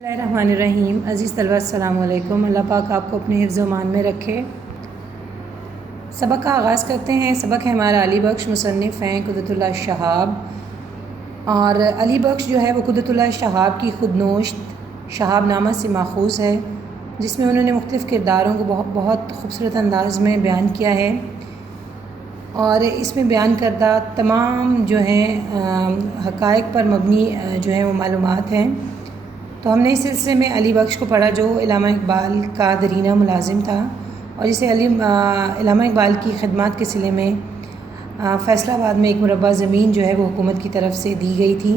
بسم اللہ الرحمن الرحیم۔ عزیز طلبہ السلام علیکم۔ اللہ پاک آپ کو اپنے حفظ و امان میں رکھے۔ سبق کا آغاز کرتے ہیں۔ سبق ہے ہمارا علی بخش، مصنف ہیں قدرت اللہ شہاب، اور علی بخش جو ہے وہ قدرت اللہ شہاب کی خود نوشت شہاب نامہ سے ماخوذ ہے، جس میں انہوں نے مختلف کرداروں کو بہت خوبصورت انداز میں بیان کیا ہے، اور اس میں بیان کردہ تمام جو ہیں حقائق پر مبنی جو ہیں وہ معلومات ہیں۔ تو ہم نے اس سلسلے میں علی بخش کو پڑھا، جو علامہ اقبال کا درینہ ملازم تھا، اور اسے علامہ اقبال کی خدمات کے صلے میں فیصل آباد میں ایک مربع زمین جو ہے وہ حکومت کی طرف سے دی گئی تھی،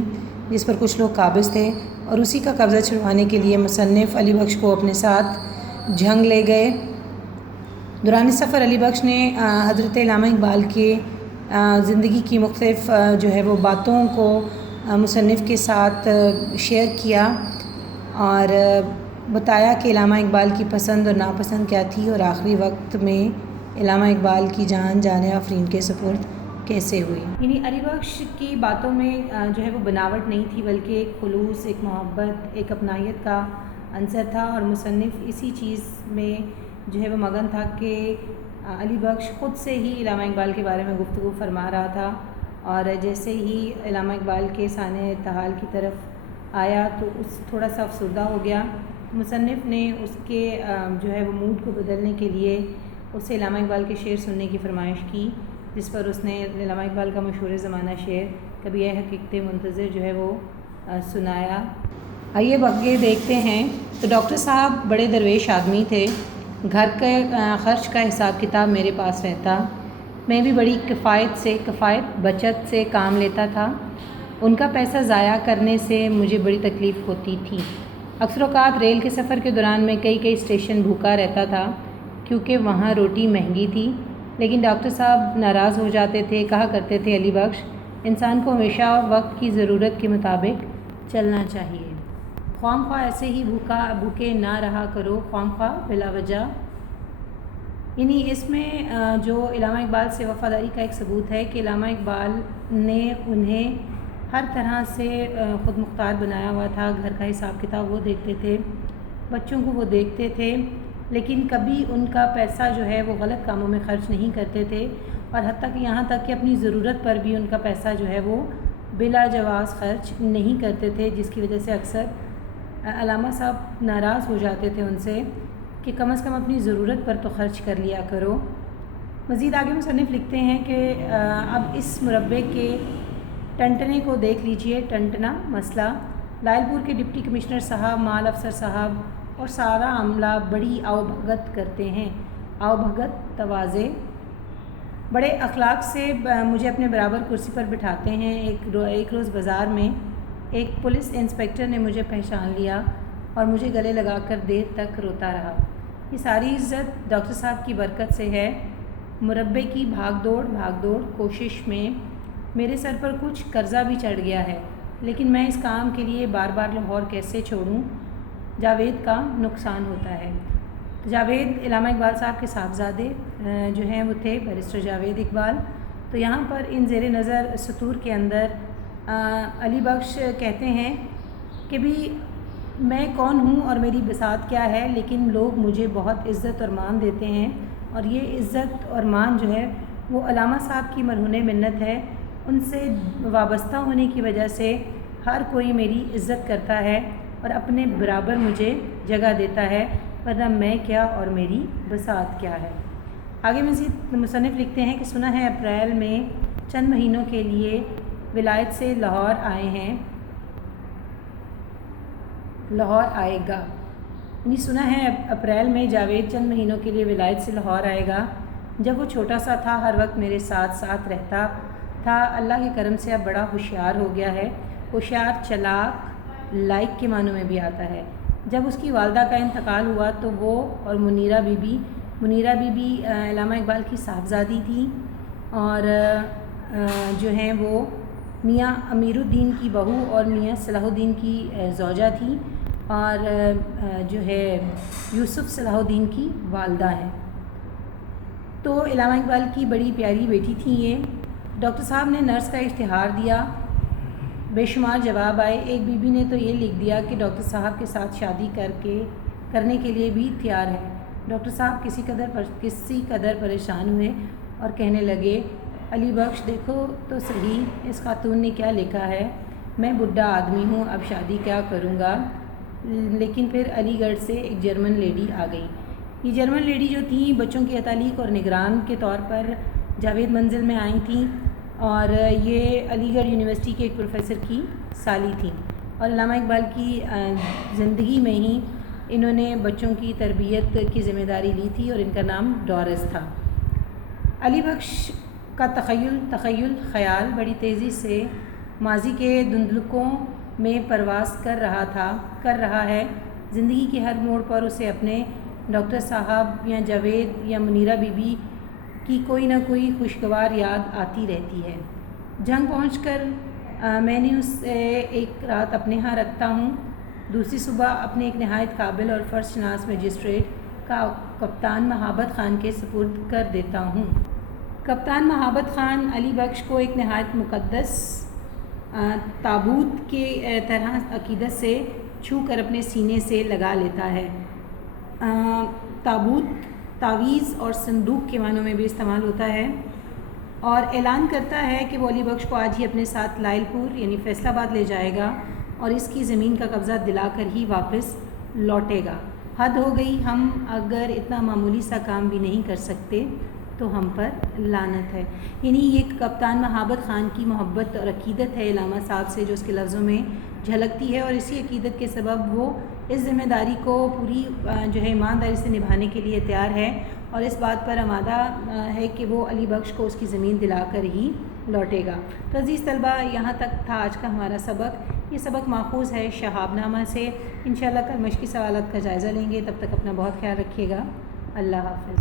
جس پر کچھ لوگ قابض تھے، اور اسی کا قبضہ چھڑوانے کے لیے مصنف علی بخش کو اپنے ساتھ جھنگ لے گئے۔ دوران سفر علی بخش نے حضرت علامہ اقبال کے زندگی کی مختلف جو ہے وہ باتوں کو مصنف کے ساتھ شیئر کیا، اور بتایا کہ علامہ اقبال کی پسند اور ناپسند کیا تھی، اور آخری وقت میں علامہ اقبال کی جان آفرین کے سپرد کیسے ہوئی۔ یعنی علی بخش کی باتوں میں جو ہے وہ بناوٹ نہیں تھی، بلکہ ایک خلوص، ایک محبت، ایک اپنائیت کا عنصر تھا، اور مصنف اسی چیز میں جو ہے وہ مگن تھا کہ علی بخش خود سے ہی علامہ اقبال کے بارے میں گفتگو فرما رہا تھا، اور جیسے ہی علامہ اقبال کے سانحہ ارتحال کی طرف آیا تو اس تھوڑا سا افسردہ ہو گیا۔ مصنف نے اس کے جو ہے وہ موڈ کو بدلنے کے لیے اس سے علامہ اقبال کے شعر سننے کی فرمائش کی، جس پر اس نے علامہ اقبال کا مشہور زمانہ شعر کبھی اے حقیقت منتظر جو ہے وہ سنایا۔ آئیے بقیہ دیکھتے ہیں۔ تو ڈاکٹر صاحب بڑے درویش آدمی تھے، گھر کے خرچ کا حساب کتاب میرے پاس رہتا، میں بھی بڑی کفایت بچت سے کام لیتا تھا، ان کا پیسہ ضائع کرنے سے مجھے بڑی تکلیف ہوتی تھی۔ اکثر اوقات ریل کے سفر کے دوران میں کئی اسٹیشن بھوکا رہتا تھا، کیونکہ وہاں روٹی مہنگی تھی، لیکن ڈاکٹر صاحب ناراض ہو جاتے تھے، کہا کرتے تھے علی بخش، انسان کو ہمیشہ وقت کی ضرورت کے مطابق چلنا چاہیے، خواہ ایسے ہی بھوکے نہ رہا کرو، خواہ بلا وجہ۔ یعنی اس میں جو علامہ اقبال سے وفاداری کا ایک ثبوت ہے کہ علامہ اقبال نے انہیں ہر طرح سے خود مختار بنایا ہوا تھا۔ گھر کا حساب کتاب وہ دیکھتے تھے، بچوں کو وہ دیکھتے تھے، لیکن کبھی ان کا پیسہ جو ہے وہ غلط کاموں میں خرچ نہیں کرتے تھے، اور حتیٰ کہ یہاں تک کہ اپنی ضرورت پر بھی ان کا پیسہ جو ہے وہ بلا جواز خرچ نہیں کرتے تھے، جس کی وجہ سے اکثر علامہ صاحب ناراض ہو جاتے تھے ان سے کہ کم از کم اپنی ضرورت پر تو خرچ کر لیا کرو۔ مزید آگے مصنف لکھتے ہیں کہ اب اس مربع کے ٹنٹنے کو دیکھ لیجئے۔ ٹنٹنا مسئلہ، لائل پور کے ڈپٹی کمشنر صاحب، مال افسر صاحب اور سارا عملہ بڑی آؤ بھگت کرتے ہیں، آؤ بھگت تواضع، بڑے اخلاق سے مجھے اپنے برابر کرسی پر بٹھاتے ہیں۔ ایک روز بازار میں ایک پولیس انسپکٹر نے مجھے پہچان لیا اور مجھے گلے لگا کر دیر تک روتا رہا۔ یہ ساری عزت ڈاکٹر صاحب کی برکت سے ہے۔ مربع کی بھاگ دوڑ کوشش میں میرے سر پر کچھ قرضہ بھی چڑھ گیا ہے، لیکن میں اس کام کے لیے بار بار لاہور کیسے چھوڑوں؟ جاوید کا نقصان ہوتا ہے۔ جاوید علامہ اقبال صاحب کے صاحبزادے جو ہیں وہ تھے بیرسٹر جاوید اقبال۔ تو یہاں پر ان زیر نظر سطور کے اندر علی بخش کہتے ہیں کہ بھی میں کون ہوں اور میری بساط کیا ہے، لیکن لوگ مجھے بہت عزت اور مان دیتے ہیں، اور یہ عزت اور مان جو ہے وہ علامہ صاحب کی مرہون منت ہے۔ ان سے وابستہ ہونے کی وجہ سے ہر کوئی میری عزت کرتا ہے اور اپنے برابر مجھے جگہ دیتا ہے، ورنہ میں کیا اور میری بساط کیا ہے۔ آگے مزید مصنف لکھتے ہیں کہ سنا ہے اپریل میں چند مہینوں کے لیے ولایت سے لاہور آئے ہیں، لاہور آئے گا، یعنی سنا ہے اپریل میں جاوید چند مہینوں کے لیے ولایت سے لاہور آئے گا۔ جب وہ چھوٹا سا تھا ہر وقت میرے ساتھ رہتا تھا، اللہ کے کرم سے اب بڑا ہوشیار ہو گیا ہے۔ ہوشیار، چلاک، لائق کے معنوں میں بھی آتا ہے۔ جب اس کی والدہ کا انتقال ہوا تو وہ اور منیرہ بی بی علامہ اقبال کی صاحبزادی تھی، اور جو ہیں وہ میاں امیر الدین کی بہو اور میاں صلاح الدین کی زوجہ تھی، اور جو ہے یوسف صلاح الدین کی والدہ ہیں۔ تو علامہ اقبال کی بڑی پیاری بیٹی تھی یہ۔ ڈاکٹر صاحب نے نرس کا اشتہار دیا، بے شمار جواب آئے۔ ایک بی بی نے تو یہ لکھ دیا کہ ڈاکٹر صاحب کے ساتھ شادی کرنے کے لیے بھی تیار ہے۔ ڈاکٹر صاحب کسی قدر پریشان ہوئے اور کہنے لگے، علی بخش دیکھو تو صحیح اس خاتون نے کیا لکھا ہے، میں بڈھا آدمی ہوں، اب شادی کیا کروں گا۔ لیکن پھر علی گڑھ سے ایک جرمن لیڈی آ گئی۔ یہ جرمن لیڈی جو تھیں بچوں کی تعلیق اور نگران کے طور پر جاوید منزل میں آئی تھیں، اور یہ علی گڑھ یونیورسٹی کے ایک پروفیسر کی سالی تھیں، اور علامہ اقبال کی زندگی میں ہی انہوں نے بچوں کی تربیت کی ذمہ داری لی تھی، اور ان کا نام ڈورس تھا۔ علی بخش کا خیال بڑی تیزی سے ماضی کے دھندلکوں میں پرواز کر رہا ہے۔ زندگی کے ہر موڑ پر اسے اپنے ڈاکٹر صاحب یا جاوید یا منیرہ بی بی کی کوئی نہ کوئی خوشگوار یاد آتی رہتی ہے۔ جنگ پہنچ کر میں نے اسے ایک رات اپنے ہاں رکھتا ہوں، دوسری صبح اپنے ایک نہایت قابل اور فرض شناس مجسٹریٹ کپتان مہابت خان کے سپرد کر دیتا ہوں۔ کپتان مہابت خان علی بخش کو ایک نہایت مقدس تابوت کے طرح عقیدت سے چھو کر اپنے سینے سے لگا لیتا ہے۔ تابوت تعویذ اور صندوق کے معنوں میں بھی استعمال ہوتا ہے، اور اعلان کرتا ہے کہ وہ علی بخش کو آج ہی اپنے ساتھ لائل پور یعنی فیصل آباد لے جائے گا اور اس کی زمین کا قبضہ دلا کر ہی واپس لوٹے گا۔ حد ہو گئی، ہم اگر اتنا معمولی سا کام بھی نہیں کر سکتے تو ہم پر لعنت ہے۔ یعنی یہ کپتان مہابت خان کی محبت اور عقیدت ہے علامہ صاحب سے، جو اس کے لفظوں میں جھلکتی ہے، اور اسی عقیدت کے سبب وہ اس ذمہ داری کو پوری جو ہے ایمانداری سے نبھانے کے لیے تیار ہے، اور اس بات پر آمادہ ہے کہ وہ علی بخش کو اس کی زمین دلا کر ہی لوٹے گا۔ تو عزیز طلبہ، یہاں تک تھا آج کا ہمارا سبق۔ یہ سبق ماخوذ ہے شہاب نامہ سے۔ انشاءاللہ کل مشقی سوالات کا جائزہ لیں گے، تب تک اپنا بہت خیال رکھیے گا۔ اللہ حافظ۔